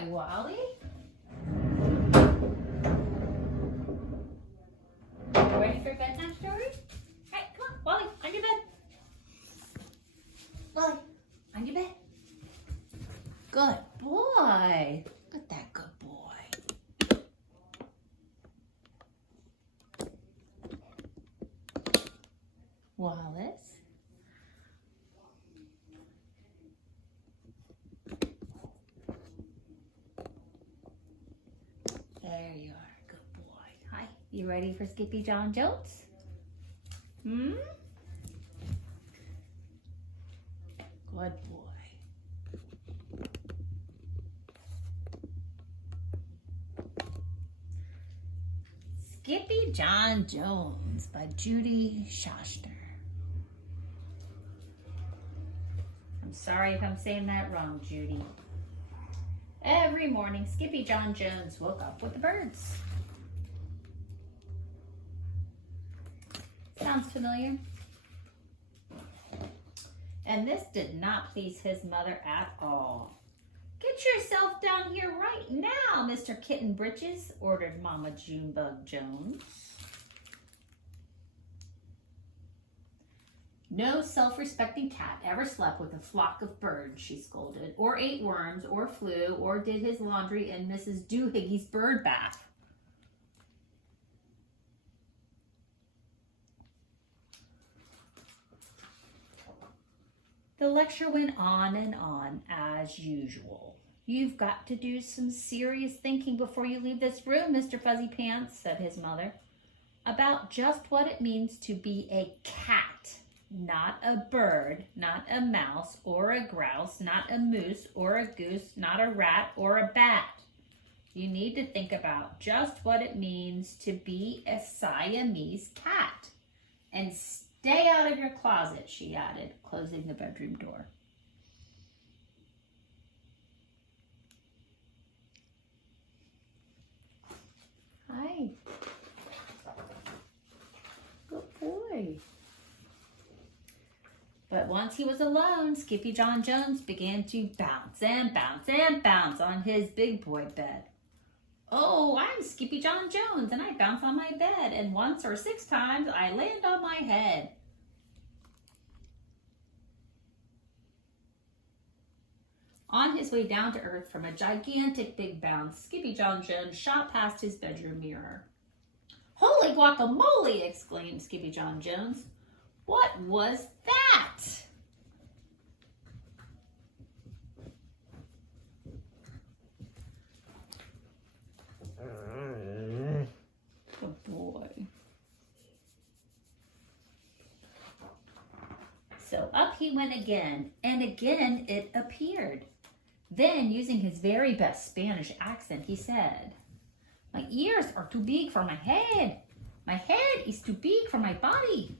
boy, Wally. Ready for bedtime story? Hey, come on, Wally, on your bed. Wally, on your bed. Good boy. Look at that good boy. Wallace. There you are, good boy. Hi, you ready for Skippyjon jokes? Hmm? Good boy. Skippyjon Jones by Judy Schachner. I'm sorry if I'm saying that wrong, Judy. Every morning, Skippyjon Jones woke up with the birds. Sounds familiar? And this did not please his mother at all. Get yourself down here right now, Mr. Kitten Britches, ordered Mama Junebug Jones. No self-respecting cat ever slept with a flock of birds, she scolded, or ate worms, or flew, or did his laundry in Mrs. Doohiggy's bird bath. The lecture went on and on as usual. You've got to do some serious thinking before you leave this room, Mr. Fuzzy Pants, said his mother, about just what it means to be a cat. Not a bird, not a mouse or a grouse, not a moose or a goose, not a rat or a bat. You need to think about just what it means to be a Siamese cat. And stay out of your closet, she added, closing the bedroom door. Hi. Good boy. But once he was alone, Skippyjon Jones began to bounce and bounce and bounce on his big boy bed. Oh, I'm Skippyjon Jones, and I bounce on my bed, and once or 6 times I land on my head. On his way down to earth from a gigantic big bounce, Skippyjon Jones shot past his bedroom mirror. Holy guacamole! Exclaimed Skippyjon Jones. What was that? Good boy. So up he went again, and again it appeared. Then, using his very best Spanish accent, he said, My ears are too big for my head. My head is too big for my body.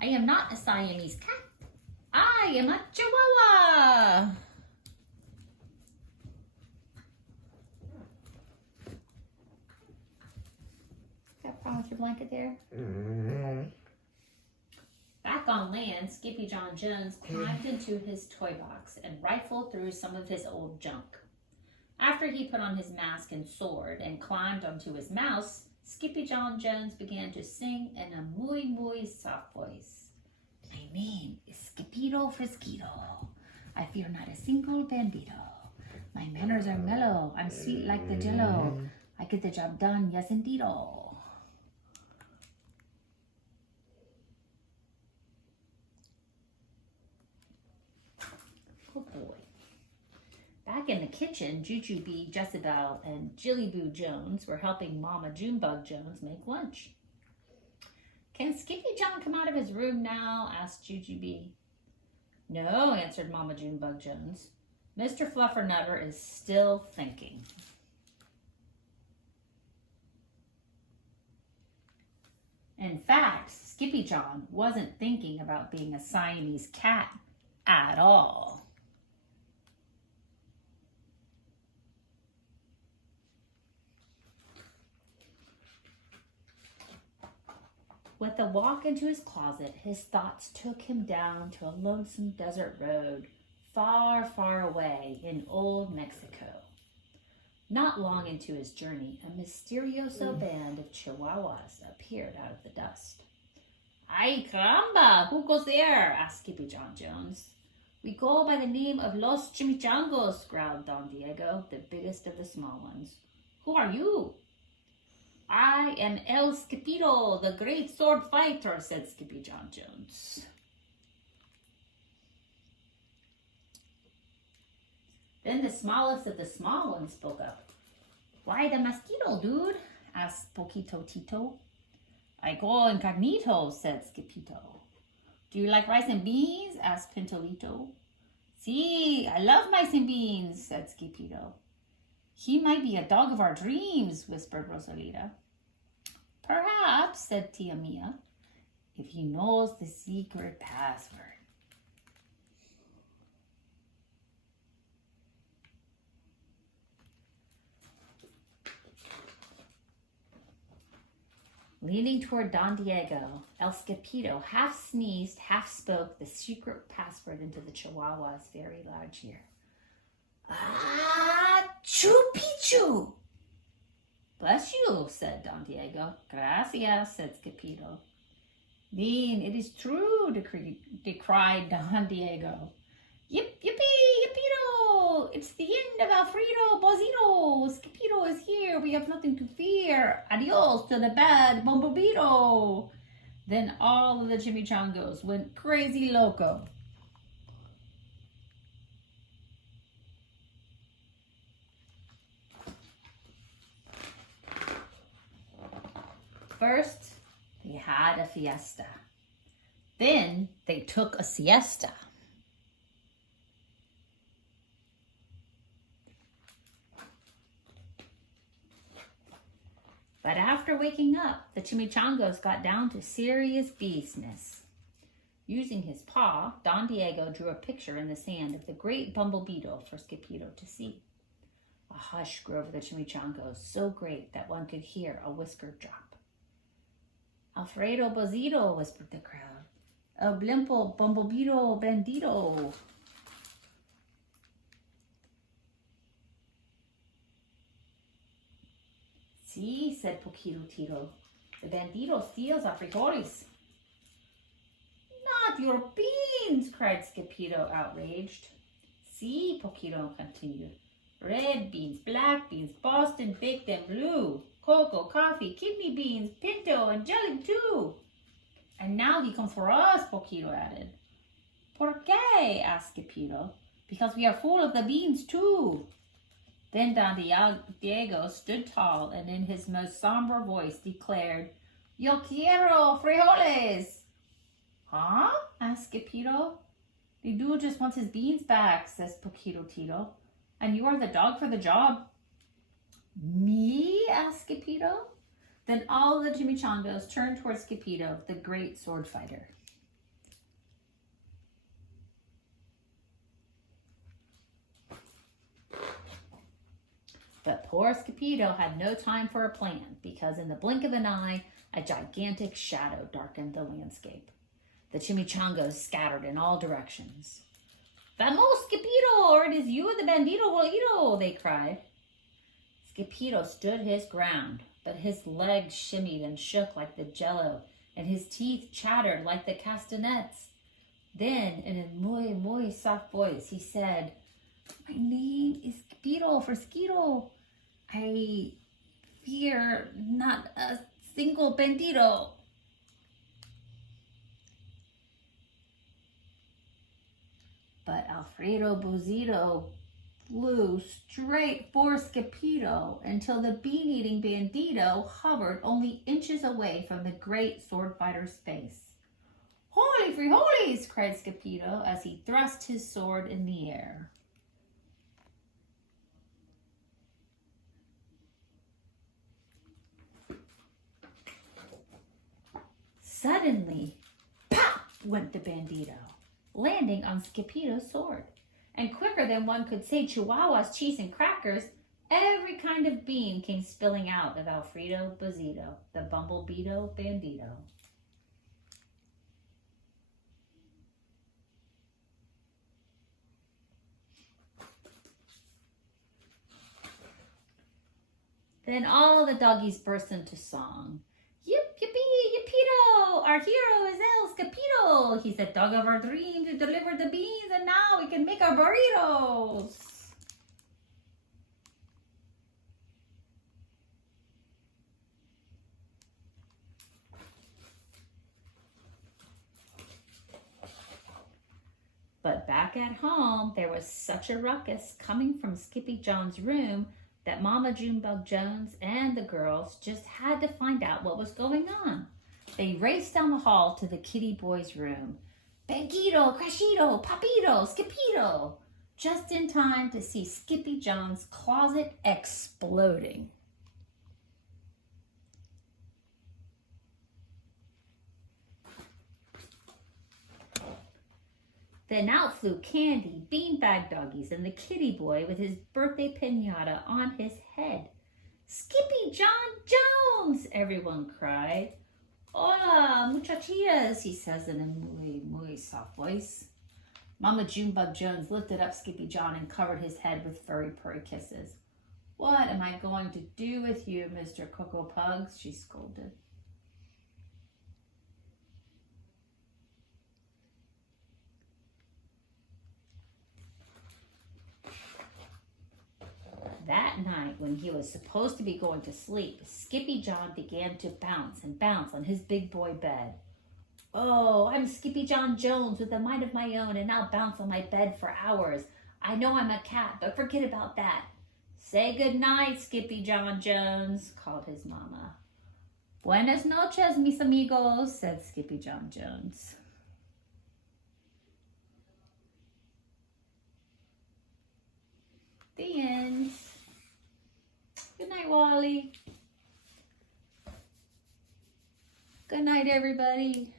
I am not a Siamese cat. I am a Chihuahua. Got a problem with your blanket there? Back on land, Skippyjon Jones climbed into his toy box and rifled through some of his old junk. After he put on his mask and sword and climbed onto his mouse, Skippyjon Jones began to sing in a muy soft voice. My name is Skippito Frisquito. I fear not a single bandito. My manners are mellow. I'm sweet like the jello. I get the job done, yes indeedo. Good boy. Back in the kitchen, Jujubee, Jezebel, and Jillyboo Jones were helping Mama Junebug Jones make lunch. Can Skippyjon come out of his room now? Asked Jujubee. No, answered Mama Junebug Jones. Mr. Fluffernutter is still thinking. In fact, Skippyjon wasn't thinking about being a Siamese cat at all. With a walk into his closet, his thoughts took him down to a lonesome desert road, far, far away in old Mexico. Not long into his journey, a mysterioso band of Chihuahuas appeared out of the dust. Ay, caramba, who goes there? Asked Skippyjon Jones. We go by the name of Los Chimichangos, growled Don Diego, the biggest of the small ones. Who are you? I am El Skippito, the great sword fighter, said Skippyjon Jones. Then the smallest of the small ones spoke up. Why the mosquito, dude? Asked Poquito Tito. I go incognito, said Skippito. Do you like rice and beans? Asked Pintolito. See, I love mice and beans, said Skippito. He might be a dog of our dreams, whispered Rosalita. Perhaps, said Tia Mia, if he knows the secret password. Leaning toward Don Diego, El Skippito half sneezed, half spoke the secret password into the Chihuahua's very loud cheer. Ah, Chupichu! Bless you, said Don Diego. Gracias, said Skippito. Then it is true, decried Don Diego. Yip, yippee, yippito! It's the end of Alfredo Bozito. Skippito is here. We have nothing to fear. Adios to the bad Bumblebeetle. Then all of the Chimichangos went crazy loco. First, they had a fiesta. Then they took a siesta. But after waking up, the Chimichangos got down to serious business. Using his paw, Don Diego drew a picture in the sand of the great bumblebeetle for Skippito to see. A hush grew over the Chimichangos, so great that one could hear a whisker drop. Alfredo Bozito, whispered the crowd. El blimpo bumblebeetle bandito. See, said Poquito Tito. The bandito steals our frijoles. Not your beans, cried Skippito, outraged. See, Poquito continued. Red beans, black beans, Boston baked and blue, cocoa, coffee, kidney beans, pinto, and jelly too. And now he comes for us, Poquito added. Por qué? Asked Skippito. Because we are full of the beans too. Then Don Diego stood tall and in his most somber voice declared, Yo quiero frijoles. Huh? Asked Skippito. The dude just wants his beans back, says Poquito Tito. And you are the dog for the job. Me? Asked Skippito. Then all the Chimichangos turned towards Skippito, the great sword fighter. But poor Skippito had no time for a plan, because in the blink of an eye, a gigantic shadow darkened the landscape. The Chimichangos scattered in all directions. Vamos, Skippito, or it is you the bandito bolito, they cried. Skippito stood his ground, but his legs shimmied and shook like the jello, and his teeth chattered like the castanets. Then, in a muy soft voice, he said, My name is Skippito for Skito. I fear not a single bandito. But Alfredo Bozito flew straight for Skippito until the bean-eating bandito hovered only inches away from the great sword fighter's face. Holy frijoles! Cried Skippito as he thrust his sword in the air. Suddenly, pop went the bandito, landing on Skippito's sword. And quicker than one could say Chihuahua's cheese and crackers, every kind of bean came spilling out of Alfredo Bozito, the bumblebeetle bandito. Then all the doggies burst into song. Yip, yippee, yippito! Our hero is El Skippyjon. He's the dog of our dreams who delivered the beans, and now we can make our burritos. But back at home, there was such a ruckus coming from Skippyjon's room that Mama Junebug Jones and the girls just had to find out what was going on. They raced down the hall to the kitty boy's room. Banquito, Crashito, Papito, Skippito! Just in time to see Skippyjon's closet exploding. Then out flew Candy, beanbag doggies, and the kitty boy with his birthday piñata on his head. Skippyjon Jones! Everyone cried. Hola, muchachillas, he says in a muy soft voice. Mama Junebug Jones lifted up Skippyjon and covered his head with furry purry kisses. What am I going to do with you, Mr. Cocoa Pugs? She scolded. That night, when he was supposed to be going to sleep, Skippyjon began to bounce and bounce on his big boy bed. Oh, I'm Skippyjon Jones with a mind of my own, and I'll bounce on my bed for hours. I know I'm a cat, but forget about that. Say good night, Skippyjon Jones, called his mama. Buenas noches, mis amigos, said Skippyjon Jones. The end. Good night, Wally. Good night, everybody.